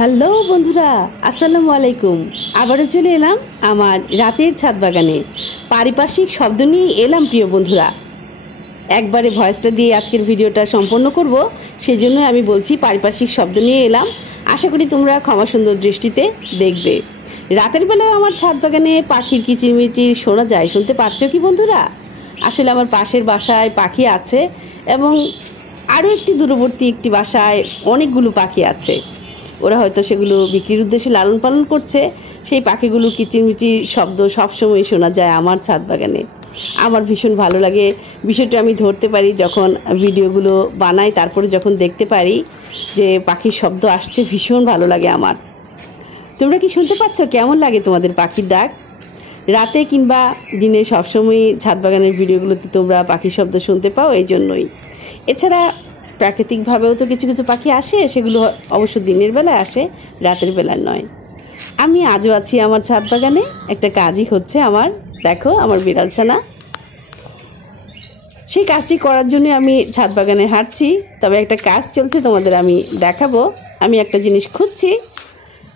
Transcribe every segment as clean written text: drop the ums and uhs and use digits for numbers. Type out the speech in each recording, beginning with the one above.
Hello বন্ধুরা, আসসালামু আলাইকুম। আবারও চলে এলাম আমার রাতের ছাদ বাগানে। পারিপার্শ্বিক শব্দ নিয়ে এলাম প্রিয় বন্ধুরা। একবারে ভয়েসটা দিয়ে আজকের ভিডিওটা সম্পন্ন করব, সেজন্য আমি বলছি পারিপার্শ্বিক শব্দ নিয়ে এলাম। আশা করি তোমরা ক্ষমা সুন্দর দৃষ্টিতে দেখবে। রাতের বেলায় আমার ছাদ বাগানে পাখির কিচিরমিচির শোনা যায়, শুনতে পাচ্ছ কি বন্ধুরা? আসলে আমার পাশের বাসায় পাখি আছে এবং আরও একটি দূরবর্তী একটি বাসায় অনেকগুলো পাখি আছে। ওরা হয়তো সেগুলো বিক্রির উদ্দেশ্যে লালন পালন করছে। সেই পাখিগুলো কিচিরমিচির শব্দ সবসময় শোনা যায় আমার ছাদ বাগানে। আমার ভীষণ ভালো লাগে। বিষয়টা আমি ধরতে পারি যখন ভিডিওগুলো বানাই, তারপরে যখন দেখতে পারি যে পাখির শব্দ আসছে, ভীষণ ভালো লাগে আমার। তোমরা কি শুনতে পাচ্ছ? কেমন লাগে তোমাদের পাখির ডাক? রাতে কিংবা দিনে সবসময় ছাদ বাগানের ভিডিওগুলোতে তোমরা পাখির শব্দ শুনতে পাও, এই জন্যই। এছাড়া প্রাকৃতিকভাবেও তো কিছু কিছু পাখি আসে, সেগুলো অবশ্য দিনের বেলায় আসে, রাতের বেলায় নয়। আমি আজও আছি আমার ছাদ বাগানে, একটা কাজই হচ্ছে আমার। দেখো আমার বিড়াল ছানা, সেই কাজটি করার জন্য আমি ছাদ বাগানে হাঁটছি। তবে একটা কাজ চলছে, তোমাদের আমি দেখাবো। আমি একটা জিনিস খুঁজছি,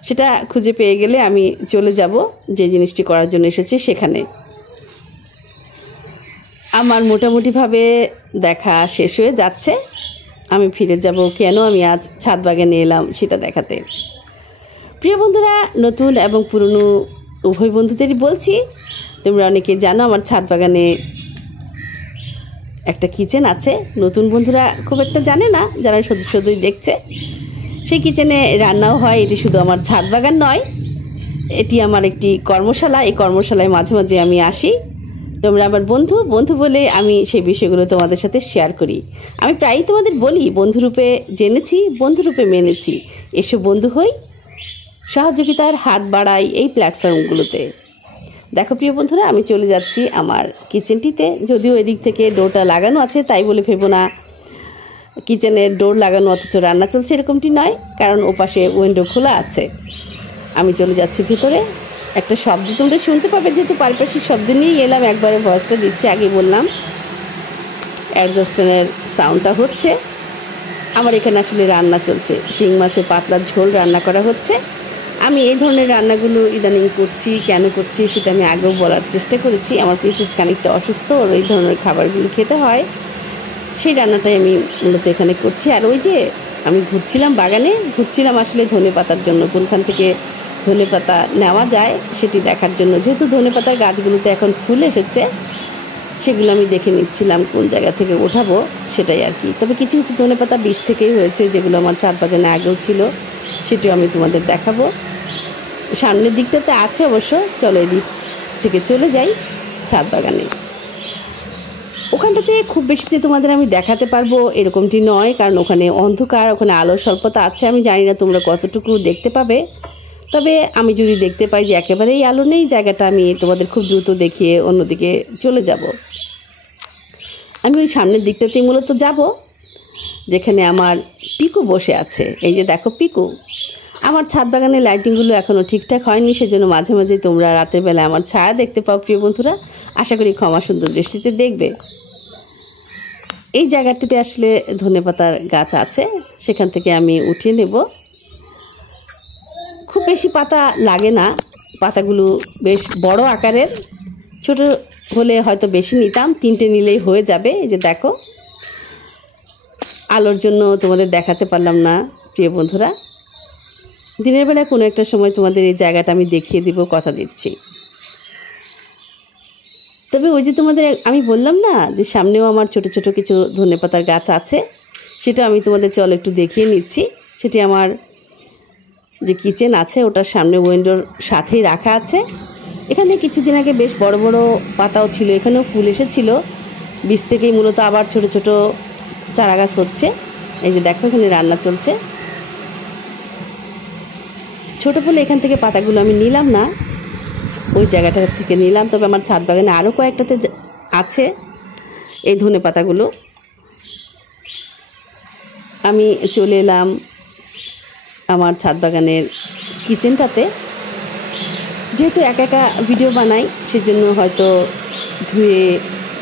সেটা খুঁজে পেয়ে গেলে আমি চলে যাব যে জিনিসটি করার জন্য এসেছি সেখানে। আমার মোটামুটিভাবে দেখা শেষ হয়ে যাচ্ছে। আমি ফিরে যাব কেন আমি আজ ছাদ বাগানে এলাম সেটা দেখাতে। প্রিয় বন্ধুরা, নতুন এবং পুরনো উভয় বন্ধুদেরই বলছি, তোমরা অনেকে জানো আমার ছাদ বাগানে একটা কিচেন আছে। নতুন বন্ধুরা খুব একটা জানে না, যারা শুধুই দেখছে। সেই কিচেনে রান্নাও হয়। এটি শুধু আমার ছাদ বাগান নয়, এটি আমার একটি কর্মশালা। এই কর্মশালায় মাঝে মাঝে আমি আসি। তোমরা আমার বন্ধু বলে আমি সেই বিষয়গুলো তোমাদের সাথে শেয়ার করি। আমি প্রায়ই তোমাদের বলি, বন্ধুরূপে জেনেছি, বন্ধুরূপে মেনেছি। এসো বন্ধু হই, সহযোগিতার হাত বাড়াই এই প্ল্যাটফর্মগুলোতে। দেখো প্রিয় বন্ধুরা, আমি চলে যাচ্ছি আমার কিচেনটিতে। যদিও এদিক থেকে ডোরটা লাগানো আছে, তাই বলে ভেবো না কিচেনের ডোর লাগানো অথচ রান্না চলছে, এরকমটি নয়, কারণ ওপাশে উইন্ডো খোলা আছে। আমি চলে যাচ্ছি ভিতরে। একটা শব্দ তোমরা শুনতে পাবে, যেহেতু পারিপার্শ্বিক শব্দ নিয়েই এলাম, একবারে ভয়েসটা দিচ্ছি। আগে বললাম অ্যাডজাস্ট ফ্যানের সাউন্ডটা হচ্ছে। আমার এখানে আসলে রান্না চলছে, শিং মাছের পাতলা ঝোল রান্না করা হচ্ছে। আমি এই ধরনের রান্নাগুলো ইদানিং করছি, কেন করছি সেটা আমি আগেও বলার চেষ্টা করেছি। আমার প্রিন্সেস খানিকটা অসুস্থ, ওর এই ধরনের খাবারগুলো খেতে হয়, সেই রান্নাটাই আমি মূলত এখানে করছি। আর ওই যে আমি বাগানে ঘুরছিলাম আসলে ধনে পাতার জন্য, কোনখান থেকে ধনে পাতা নেওয়া যায় সেটি দেখার জন্য। যেহেতু ধনে পাতার গাছগুলোতে এখন ফুল এসেছে, সেগুলো আমি দেখে নিচ্ছিলাম কোন জায়গা থেকে ওঠাবো, সেটাই আর কি। তবে কিছু কিছু ধনে পাতা বীজ থেকেই হয়েছে, যেগুলো আমার ছাদ বাগানে আগেও ছিল, সেটিও আমি তোমাদের দেখাবো। সামনের দিকটাতে আছে অবশ্য। চলো এদিক থেকে চলে যাই ছাদ বাগানে। ওখানটাতে খুব বেশি যে তোমাদের আমি দেখাতে পারবো এরকমটি নয়, কারণ ওখানে অন্ধকার, ওখানে আলো স্বল্পতা আছে। আমি জানি না তোমরা কতটুকু দেখতে পাবে, তবে আমি যদি দেখতে পাই যে একেবারেই আলো নেই, জায়গাটা আমি তোমাদের খুব দ্রুত দেখিয়ে অন্যদিকে চলে যাব। আমি ওই সামনের দিকটাতেই মূলত যাব, যেখানে আমার পিকু বসে আছে। এই যে দেখো পিকু। আমার ছাদ বাগানের লাইটিংগুলো এখনও ঠিকঠাক হয়নি, সেজন্য মাঝে মাঝে তোমরা রাতের বেলা আমার ছায়া দেখতে পাও প্রিয় বন্ধুরা। আশা করি ক্ষমা সুন্দর দৃষ্টিতে দেখবে। এই জায়গাটিতে আসলে ধনেপাতার গাছ আছে, সেখান থেকে আমি উঠিয়ে নেব। খুব বেশি পাতা লাগে না, পাতাগুলো বেশ বড় আকারের। ছোট হলে হয়তো বেশি নিতাম, 3টে নিলেই হয়ে যাবে। এই যে দেখো, আলোর জন্য তোমাদের দেখাতে পারলাম না প্রিয় বন্ধুরা। দিনের বেলা কোনো একটা সময় তোমাদের এই জায়গাটা আমি দেখিয়ে দিব, কথা দিচ্ছি। তবে ওই যে তোমাদের আমি বললাম না যে সামনেও আমার ছোট ছোট কিছু ধনেপাতার গাছ আছে, সেটা আমি তোমাদের চলো একটু দেখিয়ে নিচ্ছি। সেটি আমার যে কিচেন আছে ওটার সামনে উইন্ডোর সাথেই রাখা আছে। এখানে কিছুদিন আগে বেশ বড় বড় পাতাও ছিল, এখানেও ফুল এসেছিল। বীজ থেকেই মূলত আবার ছোট ছোট চারা গাছ হচ্ছে। এই যে দেখো, এখানে রান্না চলছে। ছোট বলে এখান থেকে পাতাগুলো আমি নিলাম না, ওই জায়গাটা থেকে নিলাম। তবে আমার ছাদ বাগানে আরও কয়েকটাতে আছে এই ধনে পাতাগুলো। আমি চলে এলাম আমার ছাদ বাগানের কিচেনটাতে। যেহেতু একা একা ভিডিও বানাই, সেজন্য হয়তো ধুয়ে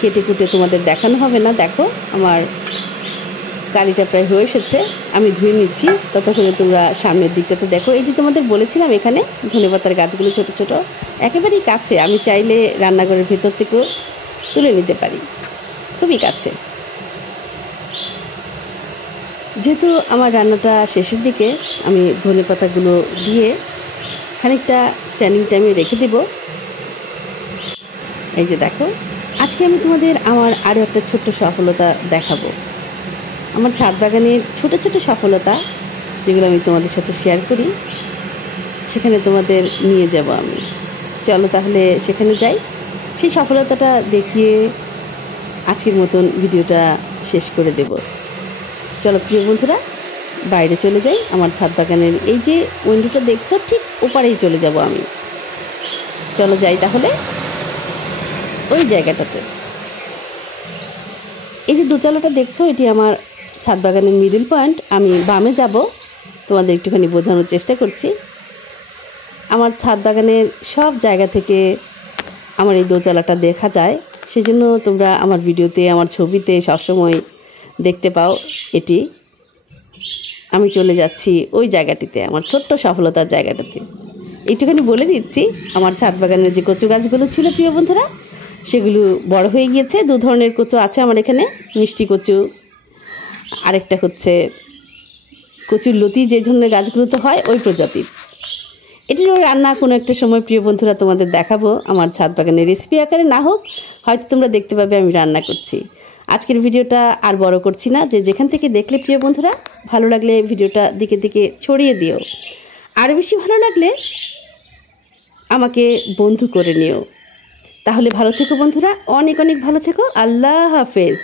কেটে কুটে তোমাদের দেখানো হবে না। দেখো আমার কারিটা প্রায় হয়ে এসেছে। আমি ধুয়ে নিচ্ছি। ততক্ষণে তোমরা সামনের দিকটাতে দেখো। এই যে তোমাদের বলেছিলাম এখানে ধনেপাতার গাছগুলো ছোট ছোট একেবারেই কাছে, আমি চাইলে রান্নাঘরের ভেতর থেকেও তুলে নিতে পারি, খুবই কাছে। যেহেতু আমার রান্নাটা শেষের দিকে, আমি ধনেপাতাগুলো দিয়ে খানিকটা স্ট্যান্ডিং টাইমে রেখে দেব। এই যে দেখো, আজকে আমি তোমাদের আমার আরও একটা ছোট্ট সফলতা দেখাবো। আমার ছাদ বাগানের ছোট ছোট সফলতা যেগুলো আমি তোমাদের সাথে শেয়ার করি, সেখানে তোমাদের নিয়ে যাব আমি। চলো তাহলে সেখানে যাই, সেই সফলতাটা দেখিয়ে আজকের মতন ভিডিওটা শেষ করে দেব। চলো প্রিয় বন্ধুরা, বাইরে চলে যাই। আমার ছাদ বাগানের এই যে উইন্ডোটা দেখছো, ঠিক ওপারেই চলে যাব আমি। চলো যাই তাহলে ওই জায়গাটাতে। এই যে দোতলাটা দেখছো, এটি আমার ছাদ বাগানের মিডল পয়েন্ট। আমি বামে যাব, তোমাদের একটুখানি বোঝানোর চেষ্টা করছি। আমার ছাদ বাগানের সব জায়গা থেকে আমার এই দোতলাটা দেখা যায়, সেজন্য তোমরা আমার ভিডিওতে, আমার ছবিতে সবসময় দেখতে পাও এটি। আমি চলে যাচ্ছি ওই জায়গাটিতে, আমার ছোট্ট সফলতার জায়গাটাতে। একটুখানি বলে দিচ্ছি, আমার ছাদ বাগানের যে কচু গাছগুলো ছিল প্রিয় বন্ধুরা, সেগুলো বড় হয়ে গিয়েছে। দু ধরনের কচু আছে আমার এখানে, মিষ্টি কচু, আরেকটা হচ্ছে কচুর লতি, যে ধরনের গাছগুলোতে হয় ওই প্রজাতির। এটিরও রান্না কোনো একটা সময় প্রিয় বন্ধুরা তোমাদের দেখাবো, আমার ছাদ বাগানের রেসিপি আকারে না হোক, হয়তো তোমরা দেখতে পাবে আমি রান্না করছি। আজকের ভিডিওটা আর বড় করছি না। যে যেখান থেকে দেখলে প্রিয় বন্ধুরা, ভালো লাগলে ভিডিওটা দিকে দিকে ছড়িয়ে দিও। আরও বেশি ভালো লাগলে আমাকে বন্ধু করে নিও। তাহলে ভালো থেকো বন্ধুরা, অনেক অনেক ভালো থেকো। আল্লাহ হাফেজ।